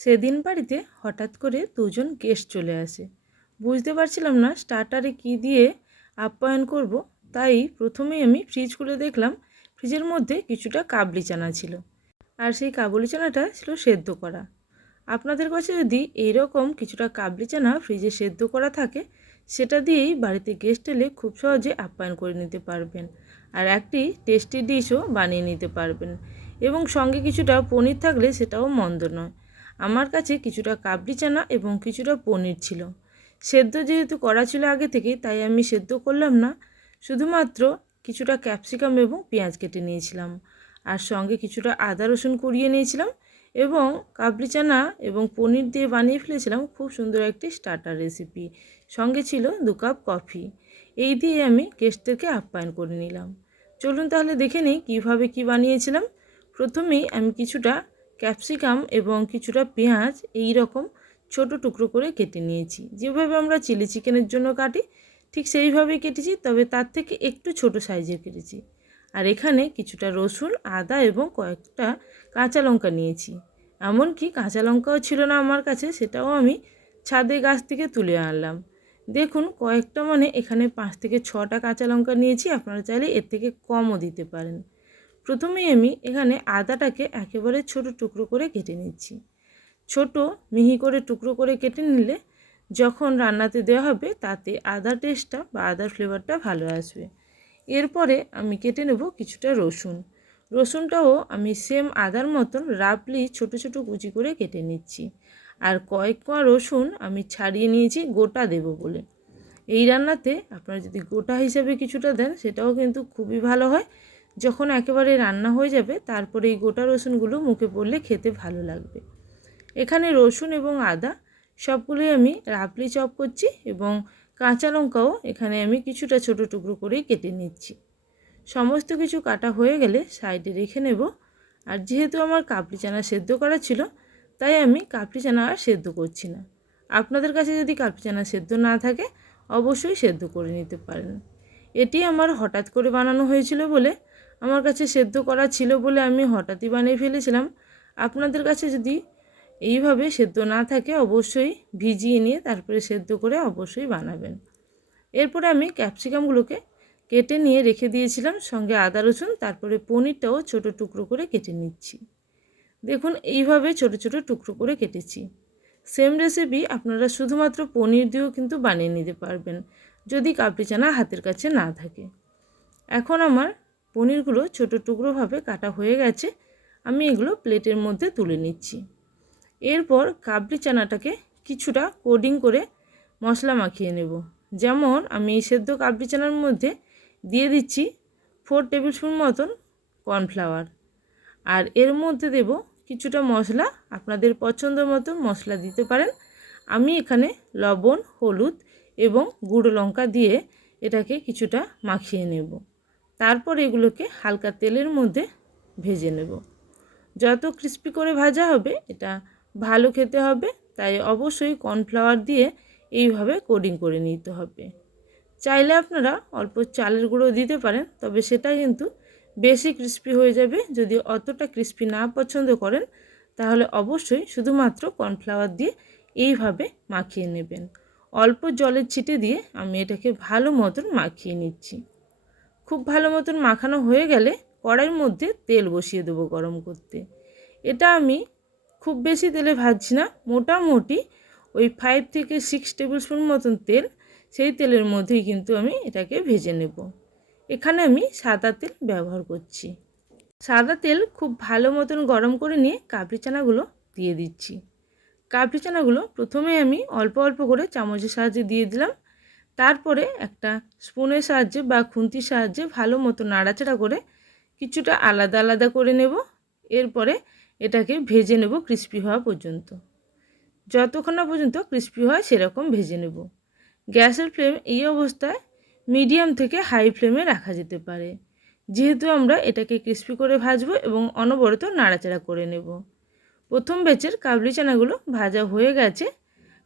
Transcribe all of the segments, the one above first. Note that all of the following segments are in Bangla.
সেদিন বাড়িতে হঠাৎ করে দুজন গেস্ট চলে আসে। বুঝতে পারছিলাম না স্টার্টারে কী দিয়ে আপ্যায়ন করব, তাই প্রথমেই আমি ফ্রিজ খুলে দেখলাম। ফ্রিজের মধ্যে কিছুটা কাবলি চানা ছিল আর সেই কাবলি চানাটা ছিল সেদ্ধ করা। আপনাদের কাছে যদি এইরকম কিছুটা কাবলি চানা ফ্রিজে সেদ্ধ করা থাকে, সেটা দিয়েই বাড়িতে গেস্ট এলে খুব সহজে আপ্যায়ন করে নিতে পারবেন আর একটি টেস্টি ডিশও বানিয়ে নিতে পারবেন। এবং সঙ্গে কিছুটা পনির থাকলে সেটাও মন্দ নয়। আমার কাছে কিছুটা কাবলি চানা এবং কিছুটা পনির ছিল। সেদ্ধ যেহেতু করা ছিল আগে থেকেই, তাই আমি সেদ্ধ করলাম না। শুধুমাত্র কিছুটা ক্যাপসিকাম এবং পেঁয়াজ কেটে নিয়েছিলাম। আর সঙ্গে কিছুটা আদা রসুন কুড়িয়ে নিয়েছিলাম এবং কাবলি চানা এবং পনির দিয়ে বানিয়ে ফেলেছিলাম খুব সুন্দর একটি স্টার্টার রেসিপি সঙ্গে ছিল দু কাপ কফি। এই দিয়ে আমি গেস্টদেরকে আপ্যায়ন করে নিলাম। চলুন তাহলে দেখে নিই কীভাবে কী বানিয়েছিলাম। প্রথমেই আমি কিছুটা ক্যাপসিকাম এবং কিছুটা পেঁয়াজ এই রকম ছোট টুকরো করে কেটে নিয়েছি। যেভাবে আমরা চিলি চিকেনের জন্য কাটি, ঠিক সেইভাবেই কেটেছি, তবে তার থেকে একটু ছোট সাইজের কেটেছি। আর এখানে কিছুটা রসুন, আদা এবং কয়েকটা কাঁচা লঙ্কা নিয়েছি। এমনকি কাঁচা লঙ্কাও ছিল না আমার কাছে, সেটাও আমি ছাদে গাছ থেকে তুলে আনলাম। দেখুন, কয়েকটা মানে এখানে পাঁচ থেকে ছটা কাঁচা লঙ্কা নিয়েছি, আপনারা চাইলে এর থেকে কমও দিতে পারেন। প্রথমেই আমি এখানে আদাটাকে একেবারে ছোট টুকরো করে কেটে নিচ্ছি। ছোট, মিহি করে টুকরো করে কেটে নিলে যখন রান্নাতে দেওয়া হবে তাতে আদা টেস্টটা বা আদার ফ্লেভারটা ভালো আসবে। এরপরে আমি কেটে নেব কিছুটা রসুন। রসুনটাও আমি সেম আদার মতন রাফলি ছোট ছোট কুচি করে কেটে নিচ্ছি। আর কয়েক কোয়া রসুন আমি ছাড়িয়ে নিয়েছি গোটা দেব বলে। এই রান্নাতে আপনারা যদি গোটা হিসাবে কিছুটা দেন সেটাও কিন্তু খুবই ভালো হয়। যখন একেবারে রান্না হয়ে যাবে, তারপরে এই গোটা রসুনগুলো মুখে পড়লে খেতে ভালো লাগবে। এখানে রসুন এবং আদা সবগুলোই আমি রাপলি চপ করছি এবং কাঁচা লঙ্কাও এখানে আমি কিছুটা ছোট টুকরো করেই কেটে নিচ্ছি। সমস্ত কিছু কাটা হয়ে গেলে সাইডে রেখে নেব। আর যেহেতু আমার কাবলি চানা সেদ্ধ করা ছিল, তাই আমি কাবলি চানা আর সেদ্ধ করছি না। আপনাদের কাছে যদি কাবলি চানা সেদ্ধ না থাকে, অবশ্যই সেদ্ধ করে নিতে পারেন। এটি আমার হঠাৎ করে বানানো হয়েছিল বলে আমার কাছে সেদ্ধ করা ছিল বলে আমি হঠাৎই বানিয়ে ফেলেছিলাম। আপনাদের কাছে যদি এইভাবে সেদ্ধ না থাকে, অবশ্যই ভিজিয়ে নিয়ে তারপরে সেদ্ধ করে অবশ্যই বানাবেন। এরপরে আমি ক্যাপসিকামগুলোকে কেটে নিয়ে রেখে দিয়েছিলাম। সঙ্গে আদা, রসুন, তারপরে পনিরটাও ছোট টুকরো করে কেটে নিচ্ছি। দেখুন, এইভাবে ছোট ছোট টুকরো করে কেটেছি। সেম রেসিপি আপনারা শুধুমাত্র পনির দিয়েও কিন্তু বানিয়ে নিতে পারবেন, যদি কাবলি চানা হাতের কাছে না থাকে। এখন আমার পনিরগুলো ছোটো টুকরোভাবে কাটা হয়ে গেছে। আমি এগুলো প্লেটের মধ্যে তুলে নিচ্ছি। এরপর কাবলি চানাটাকে কিছুটা কোডিং করে মশলা মাখিয়ে নেব। যেমন আমি সেদ্ধ কাবলি চানার মধ্যে দিয়ে দিচ্ছি ফোর টেবিল স্পুন মতন কর্নফ্লাওয়ার। আর এর মধ্যে দেব কিছুটা মশলা, আপনাদের পছন্দ মতো মশলা দিতে পারেন। আমি এখানে লবণ, হলুদ এবং গুঁড়ো লঙ্কা দিয়ে এটাকে কিছুটা মাখিয়ে নেব। তারপর এগুলোকে হালকা তেলের মধ্যে ভেজে নেব। যত ক্রিস্পি করে ভাজা হবে, এটা ভালো খেতে হবে, তাই অবশ্যই কর্নফ্লাওয়ার দিয়ে এইভাবে কোডিং করে নিতে হবে। চাইলে আপনারা অল্প চালের গুঁড়ো দিতে পারেন, তবে সেটা কিন্তু বেশি ক্রিস্পি হয়ে যাবে। যদি অতটা ক্রিস্পি না পছন্দ করেন, তাহলে অবশ্যই শুধুমাত্র কর্নফ্লাওয়ার দিয়ে এইভাবে মাখিয়ে নেবেন। অল্প জলের ছিটে দিয়ে আমি এটাকে ভালো মতন মাখিয়ে নিচ্ছি। খুব ভালো মতন মাখানো হয়ে গেলে কড়াইয়ের মধ্যে তেল বসিয়ে দেবো গরম করতে। এটা আমি খুব বেশি তেলে ভাজছি না, মোটামুটি ওই ফাইভ থেকে সিক্স টেবিল স্পুন মতন তেল সেই তেলের মধ্যেই কিন্তু আমি এটাকে ভেজে নেব। এখানে আমি সাদা তেল ব্যবহার করছি। সাদা তেল খুব ভালো মতন গরম করে নিয়ে কাবলি চানাগুলো দিয়ে দিচ্ছি। কাবলি চানাগুলো প্রথমে আমি অল্প অল্প করে চামচের সাহায্যে দিয়ে দিলাম। তারপরে একটা স্পুনের সাহায্যে বা খুন্তির সাহায্যে ভালো মতো নাড়াচাড়া করে কিছুটা আলাদা আলাদা করে নেব। এরপরে এটাকে ভেজে নেব ক্রিস্পি হওয়া পর্যন্ত। যতক্ষণ না পর্যন্ত ক্রিস্পি হয় সেরকম ভেজে নেব। গ্যাসের ফ্লেম এই অবস্থায় মিডিয়াম থেকে হাই ফ্লেমে রাখা যেতে পারে। যেহেতু আমরা এটাকে ক্রিস্পি করে ভাজবো এবং অনবরত নাড়াচাড়া করে নেব। প্রথম ব্যাচের কাবলি চানাগুলো ভাজা হয়ে গেছে।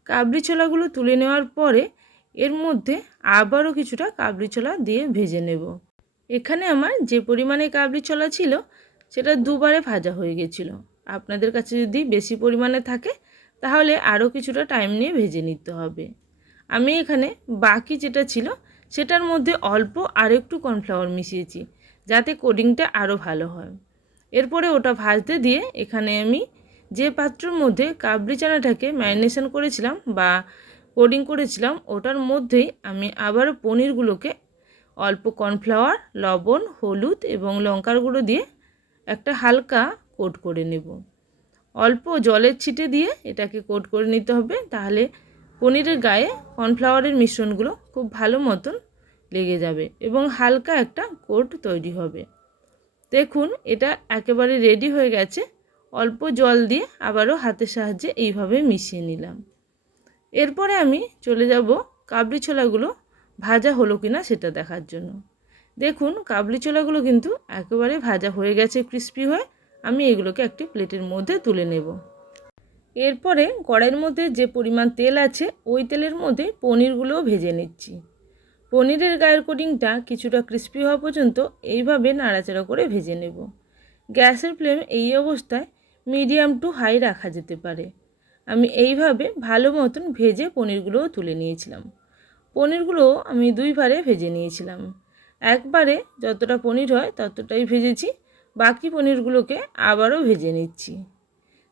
কাবলি ছোলাগুলো তুলে নেওয়ার পরে এর মধ্যে আবারও কিছুটা কাবলি ছোলা দিয়ে ভেজে নেব। এখানে আমার যে পরিমাণে কাবলি ছোলা ছিল, সেটা দুবারে ভাজা হয়ে গেছিল। আপনাদের কাছে যদি বেশি পরিমাণে থাকে, তাহলে আরও কিছুটা টাইম নিয়ে ভেজে নিতে হবে। আমি এখানে বাকি যেটা ছিল, সেটার মধ্যে অল্প আর একটু কর্নফ্লাওয়ার মিশিয়েছি, যাতে কোডিংটা আরও ভালো হয়। এরপরে ওটা ভাজতে দিয়ে এখানে আমি যে পাত্রর মধ্যে কাবলি চানাটাকে ম্যারিনেশন করেছিলাম বা কোডিং করেছিলাম, ওটার মধ্যেই আমি আবার পনিরগুলোকে অল্প কর্নফ্লাওয়ার, লবণ, হলুদ এবং লঙ্কার গুঁড়ো দিয়ে একটা হালকা কোট করে নেব। অল্প জলের ছিটে দিয়ে এটাকে কোট করে নিতে হবে, তাহলে পনিরের গায়ে কর্নফ্লাওয়ারের মিশ্রণগুলো খুব ভালো মতন লেগে যাবে এবং হালকা একটা কোট তৈরি হবে। দেখুন, এটা একেবারে রেডি হয়ে গেছে, অল্প জল দিয়ে আবারও হাতের সাহায্যে এইভাবে মিশিয়ে নিলাম। এরপরে আমি চলে যাব কাবলি ছোলাগুলো ভাজা হলো কিনা সেটা দেখার জন্য। দেখুন, কাবলি ছোলাগুলো কিন্তু একেবারে ভাজা হয়ে গেছে ক্রিস্পি হয়ে। আমি এগুলোকে একটি প্লেটের মধ্যে তুলে নেব। এরপরে কড়াইয়ের মধ্যে যে পরিমাণ তেল আছে, ওই তেলের মধ্যে পনিরগুলোও ভেজে নিচ্ছি। পনিরের গায়ের কোটিংটা কিছুটা ক্রিস্পি হওয়া পর্যন্ত এইভাবে নাড়াচাড়া করে ভেজে নেব। গ্যাসের ফ্লেম এই অবস্থায় মিডিয়াম টু হাই রাখা যেতে পারে। আমি এইভাবে ভালো মতন ভেজে পনিরগুলোও তুলে নিয়েছিলাম। পনিরগুলো আমি দুইবারে ভেজে নিয়েছিলাম। একবারে যতটা পনির হয় ততটাই ভেজেছি, বাকি পনিরগুলোকে আবারও ভেজে নিচ্ছি।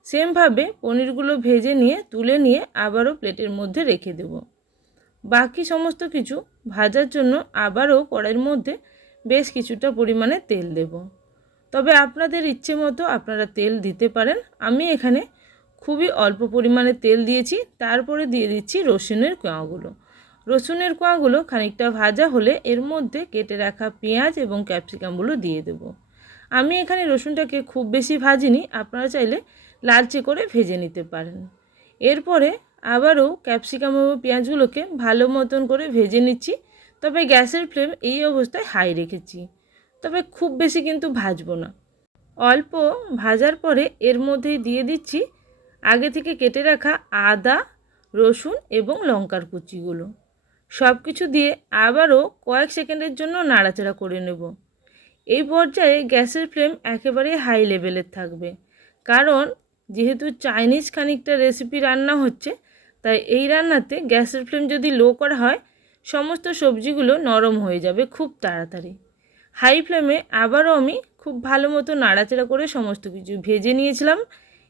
সেমভাবে পনিরগুলো ভেজে নিয়ে, তুলে নিয়ে আবারও প্লেটের মধ্যে রেখে দেব। বাকি সমস্ত কিছু ভাজার জন্য আবারও কড়াইয়ের মধ্যে বেশ কিছুটা পরিমাণে তেল দেব। তবে আপনাদের ইচ্ছে মতো আপনারা তেল দিতে পারেন। আমি এখানে খুবই অল্প পরিমাণে তেল দিয়েছি, তারপরে দিয়ে দিচ্ছি রসুনের কোয়াগুলো। রসুনের কোয়াগুলো খানিকটা ভাজা হলে এর মধ্যে কেটে রাখা পেঁয়াজ এবং ক্যাপসিকামগুলো দিয়ে দেব। আমি এখানে রসুনটাকে খুব বেশি ভাজিনি, আপনারা চাইলে লালচে করে ভেজে নিতে পারেন। এরপরে আবারও ক্যাপসিকাম এবং পেঁয়াজগুলোকে ভালো মতন করে ভেজে নিচ্ছি, তবে গ্যাসের ফ্লেম এই অবস্থায় হাই রেখেছি। তবে খুব বেশি কিন্তু ভাজবো না। অল্প ভাজার পরে এর মধ্যেই দিয়ে দিচ্ছি আগে থেকে কেটে রাখা আদা, রসুন এবং লঙ্কার কুচিগুলো। সব কিছু দিয়ে আবারও কয়েক সেকেন্ডের জন্য নাড়াচাড়া করে নেব। এই পর্যায়ে গ্যাসের ফ্লেম একেবারে হাই লেভেলের থাকবে। কারণ যেহেতু চাইনিজ খানিকটা রেসিপি রান্না হচ্ছে, তাই এই রান্নাতে গ্যাসের ফ্লেম যদি লো করা হয়, সমস্ত সবজিগুলো নরম হয়ে যাবে খুব তাড়াতাড়ি। হাই ফ্লেমে আবারও আমি খুব ভালো মতো নাড়াচাড়া করে সমস্ত কিছু ভেজে নিয়েছিলাম।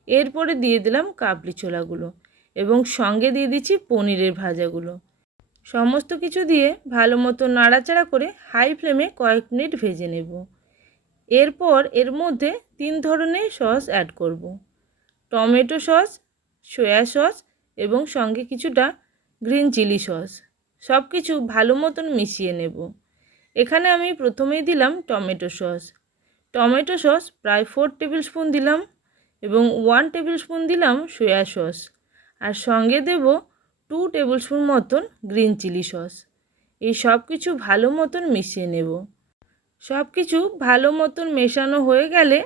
এরপরে দিয়ে দিলাম কাবলি ছোলাগুলো এবং সঙ্গে দিয়ে দিচ্ছি পনিরের ভাজাগুলো। সমস্ত কিছু দিয়ে ভালো মতো নাড়াচাড়া করে হাই ফ্লেমে কয়েক মিনিট ভেজে নেব। এরপর এর মধ্যে তিন ধরনের সস অ্যাড করব। টমেটো সস, সয়া সস এবং সঙ্গে কিছুটা গ্রিন চিলি সস। সব কিছু ভালো মতন মিশিয়ে নেব। এখানে আমি প্রথমেই দিলাম টমেটো সস। টমেটো সস প্রায় ফোর টেবিল স্পুন দিলাম। এবং ওয়ান টেবিল স্পুন দিলাম সয়া সস আর সঙ্গে দেব টু টেবিল স্পুন মতন গ্রিন চিলি সস এই সব কিছু ভালো মতন মিশিয়ে নেব। সব কিছু ভালো মতন মেশানো হয়ে গেলে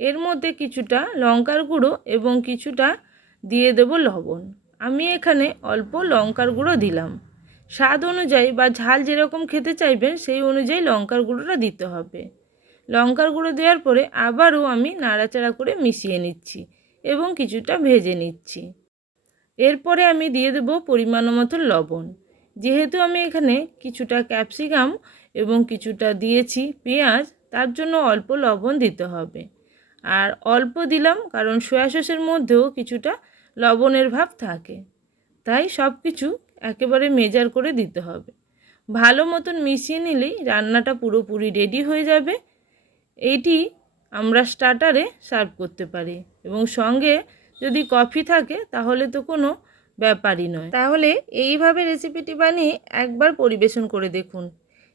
এর মধ্যে কিছুটা লঙ্কার গুঁড়ো এবং কিছুটা দিয়ে দেব লবণ। আমি এখানে অল্প লঙ্কার গুঁড়ো দিলাম। স্বাদ অনুযায়ী বা ঝাল যেরকম খেতে চাইবেন সেই অনুযায়ী লঙ্কার গুঁড়োটা দিতে হবে। লঙ্কার গুঁড়ো দেওয়ার পরে আবারও আমি নাড়াচাড়া করে মিশিয়ে নিচ্ছি এবং কিছুটা ভেজে নিচ্ছি। এরপরে আমি দিয়ে দেব পরিমাণ মতো লবণ। যেহেতু আমি এখানে কিছুটা ক্যাপসিকাম এবং কিছুটা দিয়েছি পেঁয়াজ, তার জন্য অল্প লবণ দিতে হবে। আর অল্প দিলাম কারণ সয়া সসের মধ্যেও কিছুটা লবণের ভাব থাকে। তাই সব কিছু একেবারে মেজার করে দিতে হবে। ভালো মতন মিশিয়ে নিলেই রান্নাটা পুরোপুরি রেডি হয়ে যাবে। এইটি আমরা স্টার্টারে সার্ভ করতে পারি এবং সঙ্গে যদি কফি থাকে তাহলে তো কোনো ব্যাপারই নয়। তাহলে এইভাবে রেসিপিটি বানিয়ে একবার পরিবেশন করে দেখুন।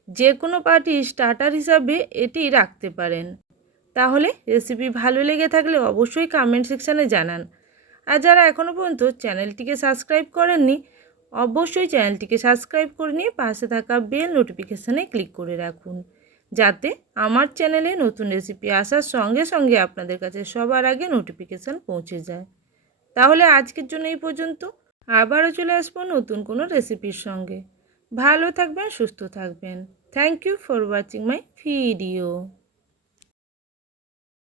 যে কোনো পার্টি স্টার্টার হিসাবে এটি রাখতে পারেন। তাহলে রেসিপি ভালো লেগে থাকলে অবশ্যই কমেন্ট সেকশানে জানান। আর যারা এখনও পর্যন্ত চ্যানেলটিকে সাবস্ক্রাইব করেননি, অবশ্যই চ্যানেলটিকে সাবস্ক্রাইব করে নিয়ে পাশে থাকা বেল নোটিফিকেশানে ক্লিক করে রাখুন। যাতে আমার চ্যানেলে নতুন রেসিপি আসার সঙ্গে সঙ্গে আপনাদের কাছে সবার আগে নোটিফিকেশান পৌঁছে যায়। তাহলে আজকের জন্য এই পর্যন্ত। আবারও চলে আসব নতুন কোনো রেসিপির সঙ্গে। ভালো থাকবেন, সুস্থ থাকবেন। Thank you for watching my video